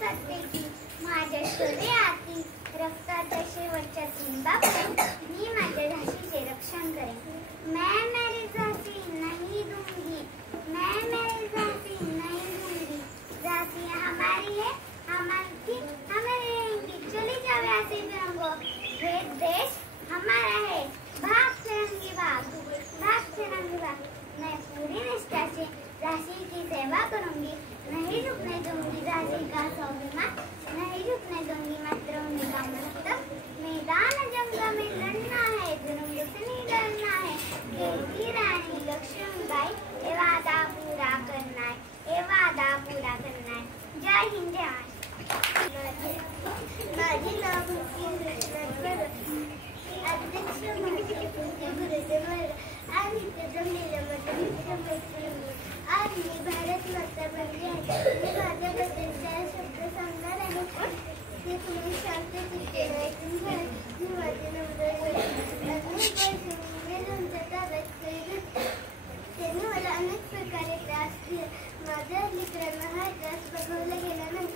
सत्तेची माझ्या शरीरातील रक्ताच्या शेवटच्या थेंबापर्यंत मी माझ्या झाशीचे रक्षण करेन। मैं मेरी झांसी नहीं दूंगी, मैं मेरी झांसी नहीं दूंगी। झांसी हमारी है, हमारी रहेंगी। चली जाओ यहाँ से फिरंगो, ये देश हमारा है। भाग फिरंगी भाग, भाग फिरंगी भाग। मैं पूरी निष्ठा से झांसी की सेवा करूंगी, नहीं झुकने दूंगी झांसी का स्वाभिमान, नहीं झुकने दूंगी मातृभूमि का महत्व। मैदान जंग में लड़ना है, जुर्म से नहीं डरना है। कहती रानी लक्ष्मीबाई, ये वादा पूरा करना है, ये वादा पूरा करना है। जय हिंद, जय माझे नाव अध्यक्ष आणि जमलेल्या मैत्रिणी आणि भारत माता बनली आहे। मी माझ्याबद्दल 4 शब्द सांगणार आहे, ते तुम्ही शांत चित्तेने ऐकून घ्या। मी माझे त्यांनी मला अनेक प्रकारे त्रास दिला। माझ्या मित्रांना हा त्रास बघवला गेला नाही।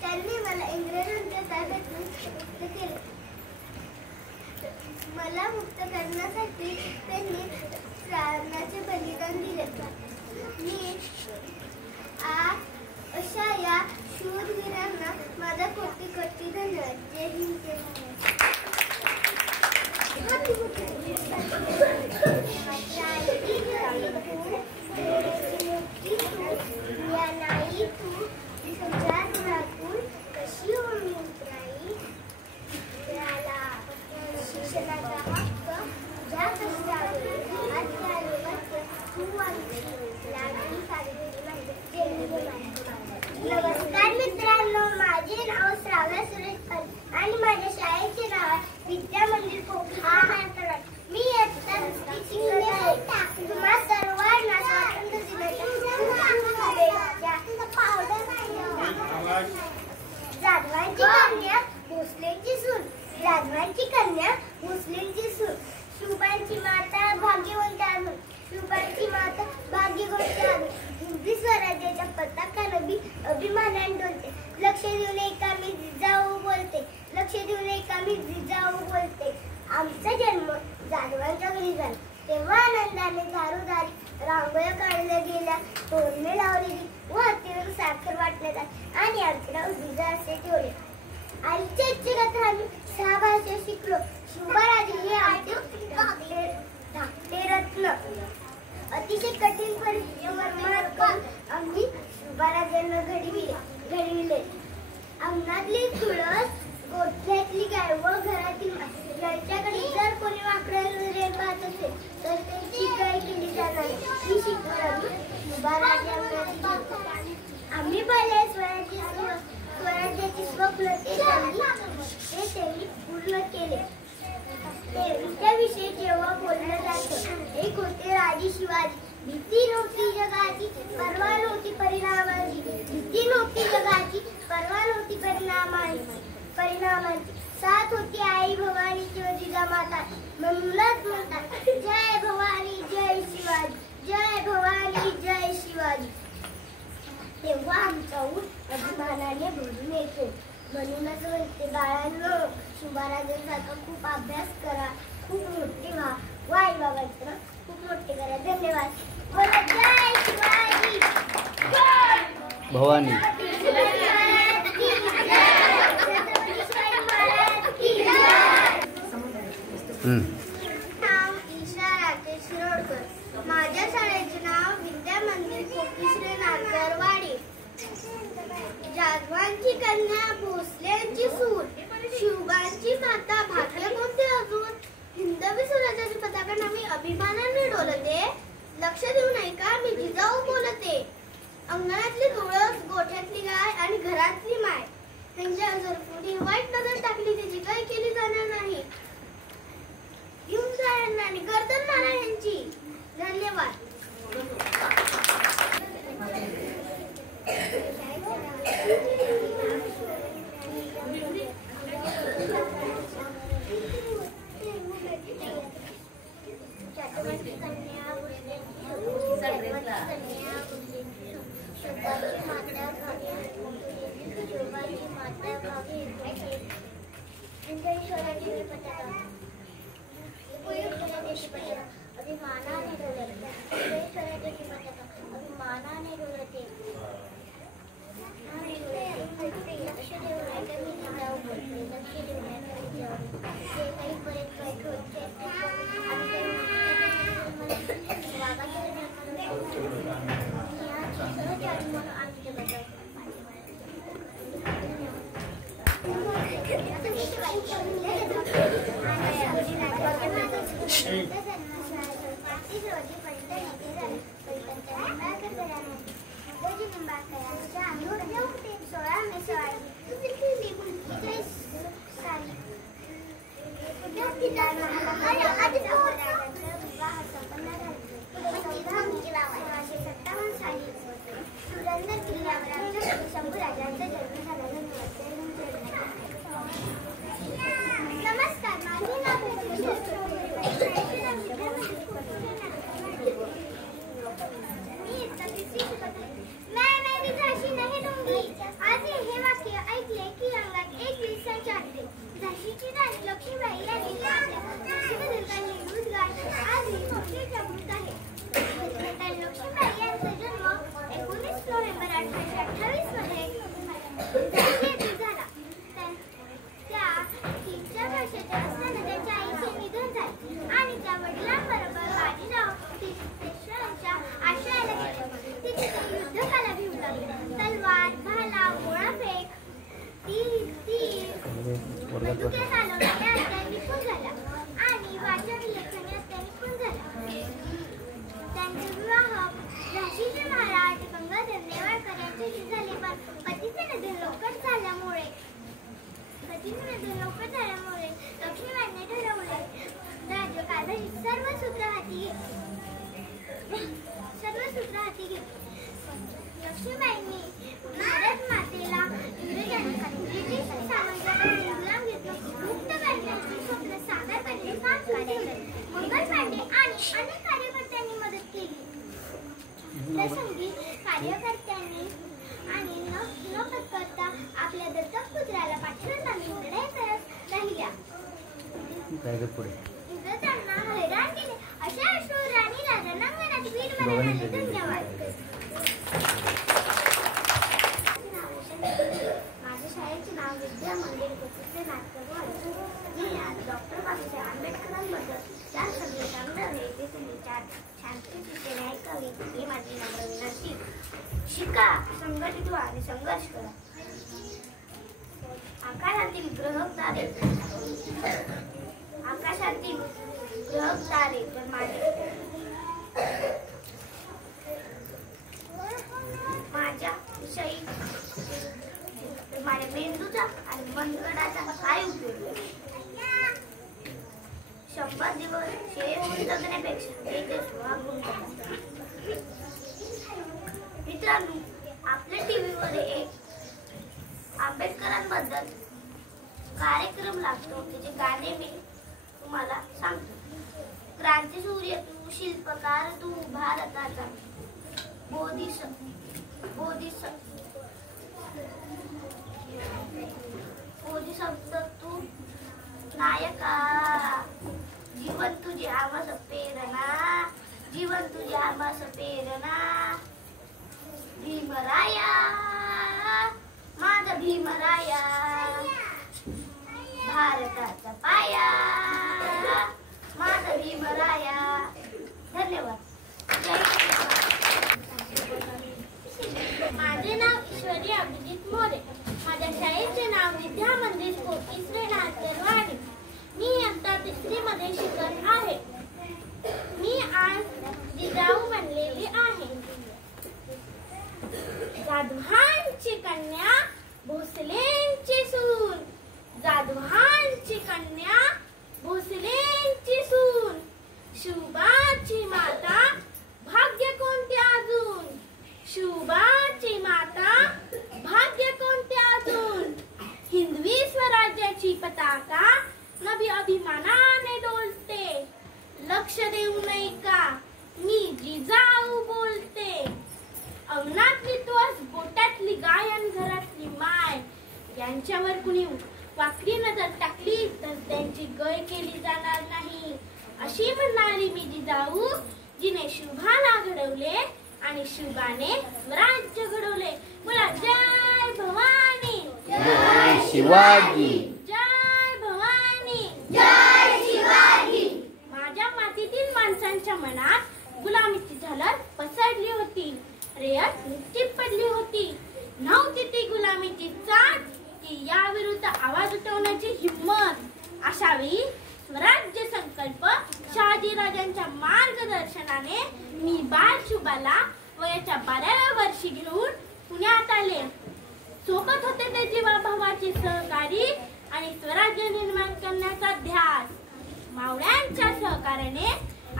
त्यांनी मला इंग्रजांच्या ताब्यातून मुक्त केले। मला मुक्त करण्यासाठी त्यांनी प्राणाचे बलिदान दिले। मी आज अशा या शूरवीरांना माझा कोटी कोटी धन्यवाद। जय हिंद, जय नमस्कार मित्रांनो, माझे नाव श्राव्या सुरेश आणि माझ्या शाळेचे नाव विद्या मंदिर पोखरी। मी इयत्ता 2री शिकत आहे। तुम्हा सर्वांना स्वातंत्र्य दिनाच्या जाधवांची कन्या भोसलेंची सून, जाधवांची कन्या भोसलेंची सून। शुभांची माता भाग्यवंत आणून, शुभांची माता भाग्यवंत आणून। हिंदी स्वराज्याच्या पताकानं मी अभिमानाने डोलते। लक्ष देऊन एका मी जिजाऊ बोलते, लक्ष देऊन एका मी जिजाऊ बोलते। आमचा जन्म जाधवांच्या घरी झाला, तेव्हा आनंदाने दारोदारी रांगोळ्या काढल्या गेल्या, तोरणे लावलेली व हातीवर साखर वाटण्यात आली आणि आमच्यावर बीजा असे ठेवले। आईच्या इच्छेखातर आम्ही 6 भाषा शिकलो। शुभाराजे हे आमचे धाकटे रत्न। अतिशय कठीण परिश्रमावर मात करून आम्ही शुभाराजांना घडविले। अंगणातली तुळस, गोठ्यातली गाय व घरातील यांच्याकडे जर कोणी वाकड्यावर पाहत असेल तर त्यांची गाय केली जाणार ही शिकवण आम्ही शुभाराजांना दिली। आम्ही पहिले स्वराज्याची स्वप्न ते त्यांनी पूर्ण केले। त्याविषयी जेव्हा बोललं जातं, एक होते राजे शिवाजी। भीती नव्हती जगाची, परवा नव्हती परिणामाची। भीती नव्हती जगाची, परवा नव्हती परिणामाची। साथ होती आई भवानीची व जिजामाता। म्हणूनच म्हणतात, जय भवानी जय शिवाजी, जय भवानी जय शिवाजी। तेव्हा आमचा ऊट अभिमानाने भरून येतो। म्हणूनच म्हणते, बाळांनो, शुभाराजांसारखा खूप अभ्यास करा, खूप मोठे व्हा व आई बाबांना खूप मोठे करा। धन्यवाद। जय शिवाजी, भवानी। नाव ईशा राकेश शिरोडकर। माझ्या शाळेचे नाव विद्या मंदिर पोखरी नारकरवाडी। जाधवांची कन्या भोसलेंची सून, शुभांची माता भाग्यवंत अजून। हिंदवी स्वराज्याच्या पताकानं मी अभिमानाने डोलते। लक्ष देऊन ऐका, मी जिजाऊ बोलते। अंगणातली तुळस, गोठ्यातली गाय आणि घरातली माय, त्यांच्या जर कोणी वाईट नजर टाकली त्याची काय केली जाणार नाही, घेऊन जाणार नाही, गर्दन मारा यांची। धन्यवाद। कन्या पताका उपयुक्त स्वराज्याची पताका अभिमानाने डोलते उपयुक्त स्वराज्याची पताका अभिमानाने डोलते लक्ष देऊ नये मी जाऊ बोलते लक्ष देऊ नये जे काही पर्यंत लक्ष्मीबाईंनी भारत मातेला ब्रिटिश साम्राज्यापासून गुलाम घेतलं मुक्त करण्याचे स्वप्न साकार करण्याचे काम करायचे मंगल पांडे आणि अनेक कार्यकर्त्यांनी मदत केली त्यासंगी कार्यकर्त्यांनी आणि न पत्करता आपल्या दत्तक पुत्राला पाठवण्याचा निर्णय करत राहिल्या त्यांना हैराण केले अशा अश्रू राणीला रणांगणात वीर बनवण्याचे धन्यवाद माझ्या शाळेचे नाव विद्या मंदिर कोचिंगचे नाटककार मी आज डॉक्टर बाबासाहेब आंबेडकरांबद्दल चार शब्द सांगणार आहे ते तुम्ही शांततेने ऐकावे ही माझी नम्र विनंती शिका संघटित व्हा आणि संघर्ष करा आकाशातील ग्रह तारे तर माझ्या विषयी माझ्या मेंदूचा आणि मनगडाचा काय उपयोग 100 दिवस शेळी जगण्यापेक्षा एक गुण मित्रांनो आपल्या टीव्हीवर एक आंबेडकरांबद्दल कार्यक्रम लागतो त्याचे गाणे मी तुम्हाला सांगतो क्रांती सूर्य तू शिल्पकार तू भारताचा बोधिसत्व तू नायका जीवन तुझे आम्हास प्रेरणा भीमराया माझा भीमराया भारताचा पाया माझा भीमराया धन्यवाद माझे नाव ईश्वरी अभिजित मोरे माझ्या शाळेचे नाव विद्या मंदिर कोकिसरे नाचरवाडी मी इयत्ता 3री मध्ये शिकत आहे मी आज जिजाऊ बनलेली आहे जाधवांची कन्या भोसलेंची सून जाधवांची कन्या भोसलेंची सून शुभाची माता भाग्य कोणते अजून शुभाची माता भाग्य कोणते अजून हिंदवी स्वराज्याची पताका नवी अभिमानाने डोलते लक्ष देऊ नये का मी जिजाऊ बोलते अंगणातली तुळस बोटातली गाय आणि घरातली माय यांच्यावर कुणी वाकडी नजर टाकली तर त्यांची गय केली जाणार नाही, अशी म्हणणारी मी जिजाऊ, जिने शुभाला घडवले आणि शुभाने स्वराज्य घडवले. बोला जय भवानी, जय शिवाजी, जय भवानी, जय शिवाजी. माझ्या मातीतील माणसांच्या मनात गुलामीची झलक पसरली होती, रेयत निश्चित पडली होती. नव्हती ती गुलामीची चाट की याविरुद्ध आवाज उठवण्याची हिम्मत. अशावेळी स्वराज्य संकल्प शहाजीराजांच्या मार्गदर्शनाने मी बाळ शुभाला वयाच्या 12व्या वर्षी घेऊन पुण्यात आले. सोबत होते ते जीवाभावाचे सहकारी आणि स्वराज्य निर्माण करण्याचा ध्यास. मावळ्यांच्या सहकार्याने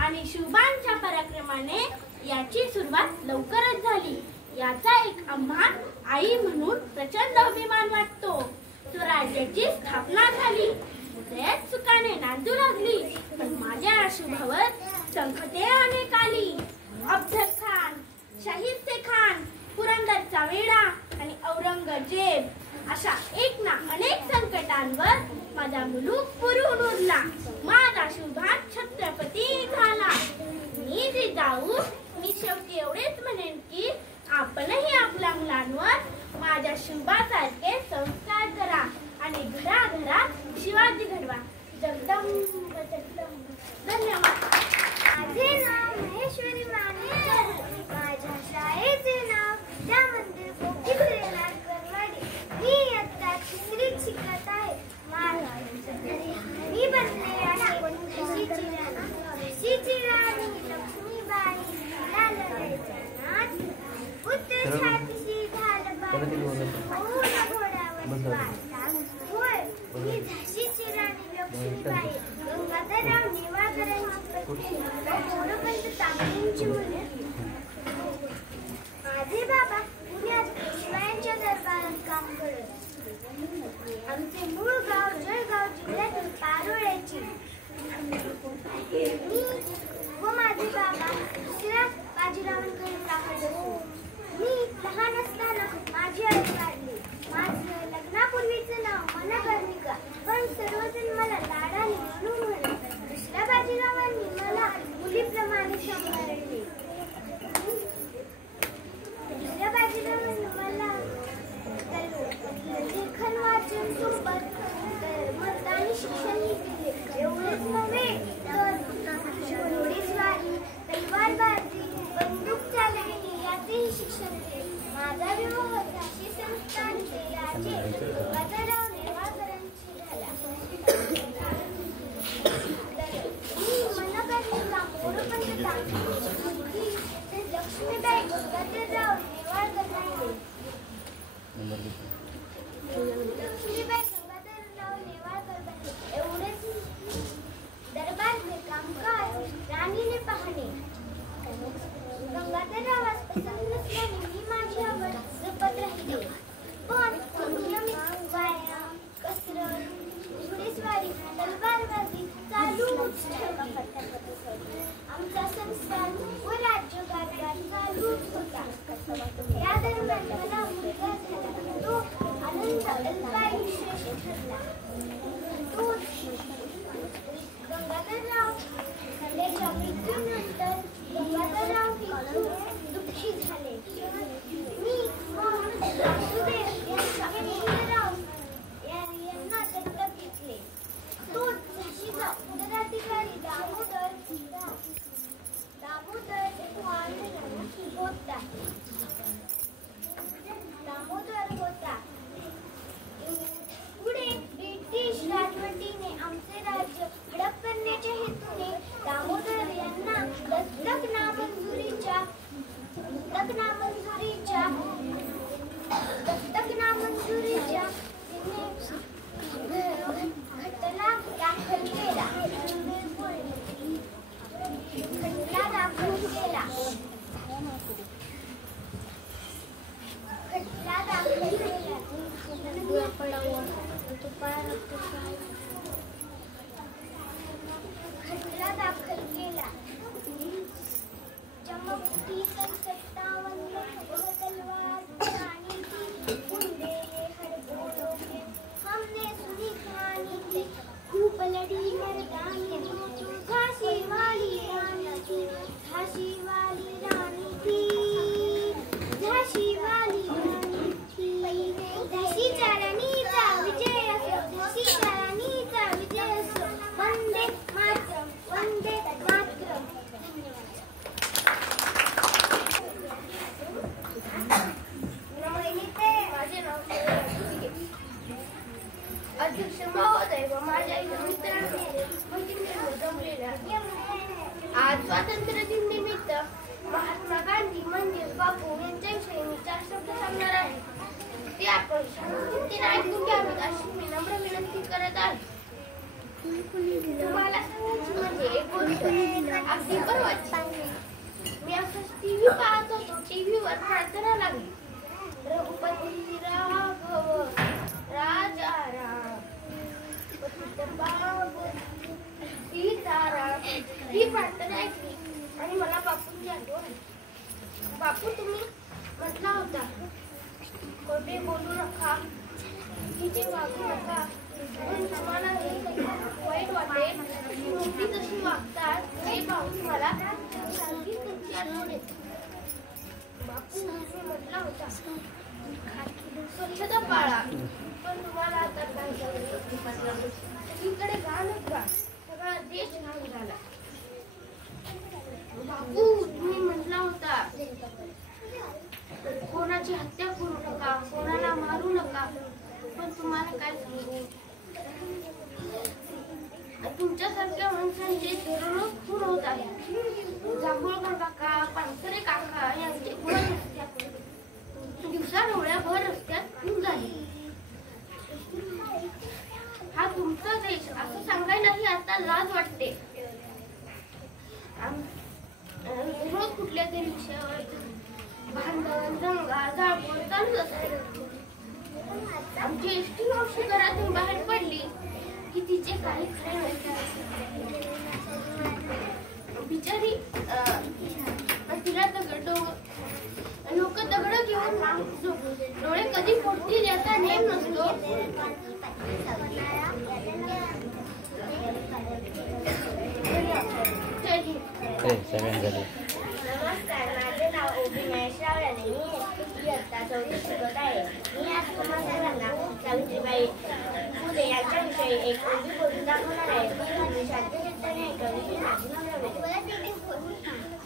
आणि शुभांच्या पराक्रमाने याची सुरुवात लवकरच झाली. याचा एक आम्हा आई म्हणून प्रचंड अभिमान वाटतो. स्वराज्याची स्थापना झाली, हृदयात सुखाने नांदू लागली. पण माझ्या शुभावर संकटे अनेक आली. अफजल खान, शाहिद खान, पुरंदरचा वेढा आणि औरंगजेब अशा एक ना अनेक संकटांवर माझा मुलूक पुरून उरला. माझा शुभा छत्रपती झाला. मी जिजाऊ, मी शेवटी एवढेच म्हणेन की आपणही आपल्या मुलांवर माझ्या शुभासारखे संस्कार करा आणि घराघरात शिवाजी घडवा. जगदंब जगदंब. धन्यवाद. माझे नाव महेश्वरी मानेकर. माझ्या शाळेचे नाव विद्यामंदिर गोपीनाथ करवाडी. मी इयत्ता 3रीत शिकत आहे. मी बनले आहे झाशीची राणी. झाशीची राणी लक्ष्मीबाई लालबाईचा नाच. पुत्र छातीशी झालं बाई, मौन घोड्यावर स्वार. होय, मी झाशीची राणी लक्ष्मीबाई, गंगाधरराव नेवाळकरांची पत्नी, मोरोपंत तांबेंची मुलगी. माझे बाबा पुण्यात पेशव्यांच्या दरबारात काम करत. आमचे मूळ गाव जळगाव जिल्ह्यातील पारोळ्याची. मी व माझे बाबा दुसऱ्या बाजीरावांकडे राहत असतो. मी लहान असताना माझी आई वाढली. माझं लग्नापूर्वीचं नाव मनकर्णिका, पण सर्वजण मला लाडाने म्हणून म्हणत. दुसऱ्या बाजीरावांनी मला मुलीप्रमाणे सांभाळले. दुसऱ्या बाजीरावांनी मला लेखन वाचन सोबत मर्दानी शिक्षणही दिले. एवढेच नव्हे तर घोडेस्वारी, तलवारबाजी, बंदूक चालविणे याचेही शिक्षण दिले. माझा विवाह झाशी संस्थानचे राजे गंगाधरराव नेवाळकरांशी झाला. मी मनकर्णिका मोरोपंत तांबेंची मुलगी ते लक्ष्मीबाई गंगाधरराव नेवाळकर राहिले. लक्ष्मीबाई गंगाधरराव नेवाळकर बनले. एवढेच दरबारचे कामकाज राणीने पाहणे. गंगाधररावास पसंत नसल्याने मी माझी आवड जपत राहिले. पण नियमित व्यायाम, कसरत, घोडेस्वारी, तलवारबाजी चालूच ठेवली. आमचा संस्कार व राज्यकारभार चालूच होता. या दरम्यान मला मुलगा झाला. तो आनंद अल्पाई श्रेष्ठ ठरला. तो गंगाधरराव त्याच्या मृत्यूनंतर गंगाधरराव हे खूप दुःखी झाले. मी वासुदेव यांच्या इंद्रराव यांना दत्तक घेतले. तो झाशीचा उत्तराधिकारी दामोदर होता. पुढे ब्रिटिश राजवटीने आमचे राज्य हडप करण्याच्या हेतूने दामोदर यांना दत्तक नामंजुरीच्या खटला दाखल केला. चमकती 57 वह तलवार रानी की, बूंदे ये हर बोलों के, हमने सुनी आपण शांततेने ऐकून घ्यावीत अशी मी नम्र विनंती करत आहे. तुम्हाला म्हणजे एक गोष्ट अगदी परवाची. मी असंच टीव्ही पाहत होतो. टीव्हीवर प्रार्थना लागली. रघुपती राघव राजा राम सीताराम ही प्रार्थना ऐकली आणि मला बापूंची आठवण आली. बापू, तुम्ही म्हटला होता खोटे बोलू नका, किती वागू नका. पण तुम्हाला हे वाईट वाटेल, मोठी जशी वागतात हे पाहून मला संगीत तुमची आठवण येते. बापू, तुम्ही म्हटला होता स्वच्छता पाळा, पण तुम्हाला आता काय सगळीकडे घाणच घाण, सगळा देश घाण झाला. बापू, तुम्ही म्हटला होता कोणाची हत्या करू नका, कोणाला मारू नका, पण तुम्हाला काय सांगू, तुमच्यासारख्या माणसांचे दररोज खून होत आहे. जांभूळकर काका, पानसरे काका यांचे खून रस्त्यात दिवसा डोळ्याभर रस्त्यात खून झाले. हा तुमचा देश असं सांगायलाही आता लाज वाटते. रोज कुठल्या तरी विषयावर भांडण, दंगा, जाळपोळ चालूच असते. आमची एसटी मावशी घरातून बाहेर पडली की तिचे काही खरे नसते. बिचारी तिला लोक दगड घेऊन डोळे कधी फोडतील याचा नेम नसतो. नमस्कार, माझे नाव ओबी महेशराव राणे. मी इयत्ता 4वी शिकत आहे. मी आज तुम्हा सर्वांना सावित्रीबाई फुले यांच्याविषयी एक ओबी बोलून दाखवणार आहे. ती म्हणजे शांतचित्ताने ऐकावी.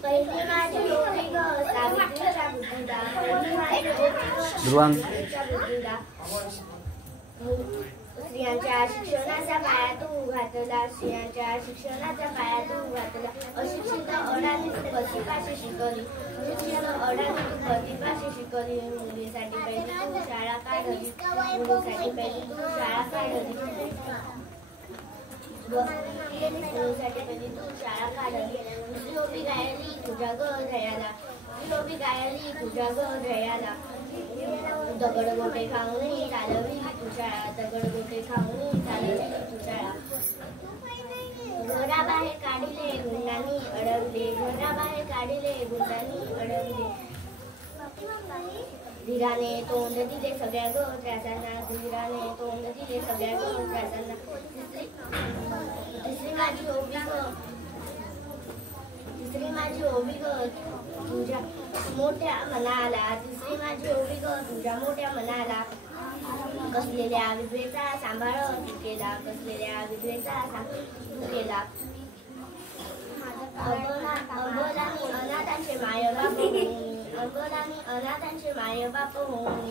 पहिली माझी ओबी ग सावित्रीच्या बुद्धीला, पहिली माझी ओबी ग बुद्धीला. स्त्रियांच्या शिक्षणाचा पाया तू घातला, स्त्रियांच्या शिक्षणाचा पाया तू घातला. अशिक्षित अडाणी तू कशीपाशी शिकवली, शिक्षित अडाणी तू कशीपाशी शिकवली. मुलीसाठी पहिली तू शाळा काढली, मुलीसाठी पहिली तू शाळा काढली, मुलीसाठी पहिली तू शाळा काढली. दुसरी ओबी गायली तुझ्या ग धयाला, दुसरी ओबी गायली तुझ्या ग धयाला. दगड गोटे खाऊन चालवली तू शाळा, दगड गोटे खाऊन चालवली तू शाळा. घराबाहेर काढिले गुंडांनी अडवले, घराबाहेर काढिले गुंडांनी अडवले. धीराने तोंड दिले सगळ्या ग त्रासांना, धीराने तोंड दिले सगळ्या ग त्रासांना. तिसरी माझी ओबी ग, तिसरी माझी ओबी ग तुझ्या मोठ्या मनाला, तिसरी माझी ओबी ग तुझ्या मोठ्या मनाला. कसलेल्या विधवेचा सांभाळ तू केला, कसलेल्या विधवेचा सांभाळ तू केला. अबोलानी अनाथांचे माय बाप होऊन, अबोलानी अनाथांचे माय बाप होऊन.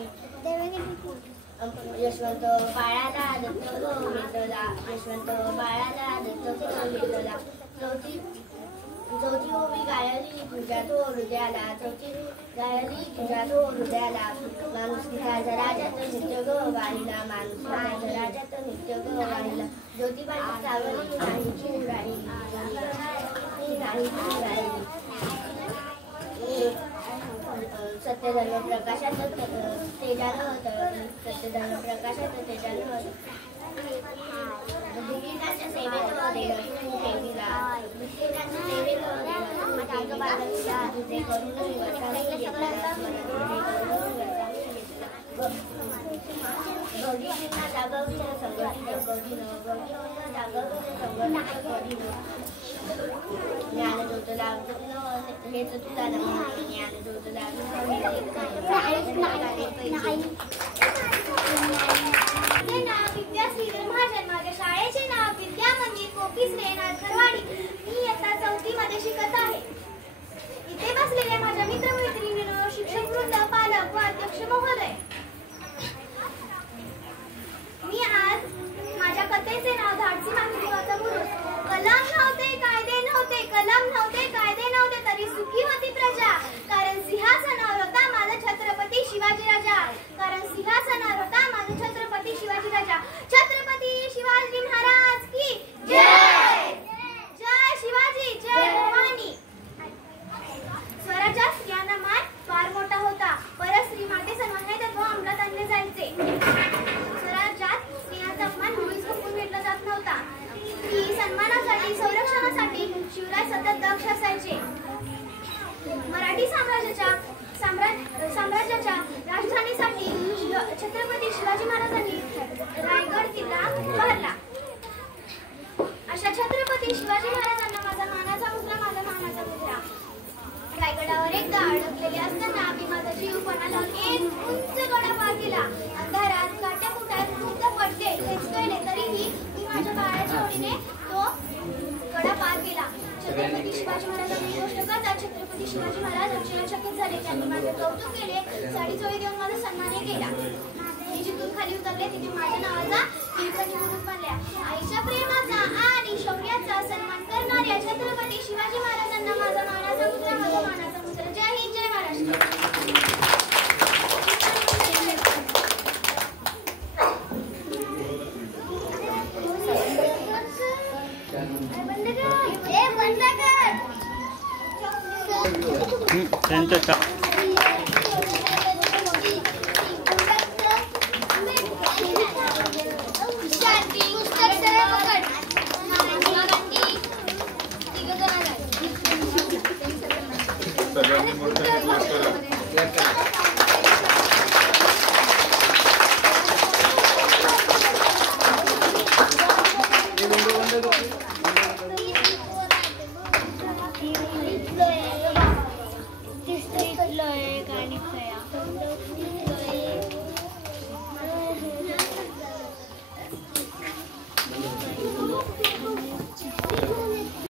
यशवंत बाळाला दत्तक घेतला, यशवंत बाळाला दत्तक घेतला. चौथी ओबी गायली तुझ्या तो हृदयाला, चौथी गायली तुझ्या तो हृदयाला. माणुसकीचा राजात नृत्य ग वाहिला, माणुसकीचा राजात नृत्य ग वाहिला. ज्योतिबाची सावली नाही तू राहिली, नाही तू राहिली. सत्यधर्म प्रकाशात तेजानं, सत्यधर्म प्रकाशात तेजानं. विविधाच्या सेवेत देणं तू ठेविला, विविधाच्या सेवेत देणं तू ठेविला. तुझे करून वरसाने घेतला, भगिनींना जागविणं संघटित करीनं, भगिनींना जागविणं संघटित करीनं. ज्ञानज्योत लागणं हेच तुला नमन, ज्ञानज्योत लागणं माझ्या शाळेचे नाव विद्या मंदिर कोकीस रेणारकरवाडी. मी इयत्ता 4वी मध्ये शिकत आहे. इथे बसलेल्या माझ्या मित्रमैत्रिणींनो, शिक्षक वृंद, पालक व अध्यक्ष महोदय, मी आज माझ्या कथेचे नाव धाडसी मातृत्वाचा पुरुष. कलम नव्हते, कायदे नव्हते, कलम नव्हते, कायदे नव्हते, तरी सुखी होती प्रजा. कारण सिंहासनावर होता माझा छत्रपती शिवाजी राजा, कारण सिंहासनावर शिवाजी महाराजांनी गोष्ट करतात छत्रपती शिवाजी महाराज आश्चर्यचकित झाले. त्यांनी माझे कौतुक केले, साडी चोळी देऊन माझा सन्मानही केला. मी जिथून खाली उतरले तिथे माझ्या नावाचा टिळकांनी म्हणून बनल्या. आईच्या प्रेमाचा आणि शौर्याचा सन्मान करणाऱ्या छत्रपती शिवाजी महाराजांना माझा मानाचा मुद्रा, माझा मानाचा मुद्रा. जय हिंद, जय महाराष्ट्र. त्यांच्या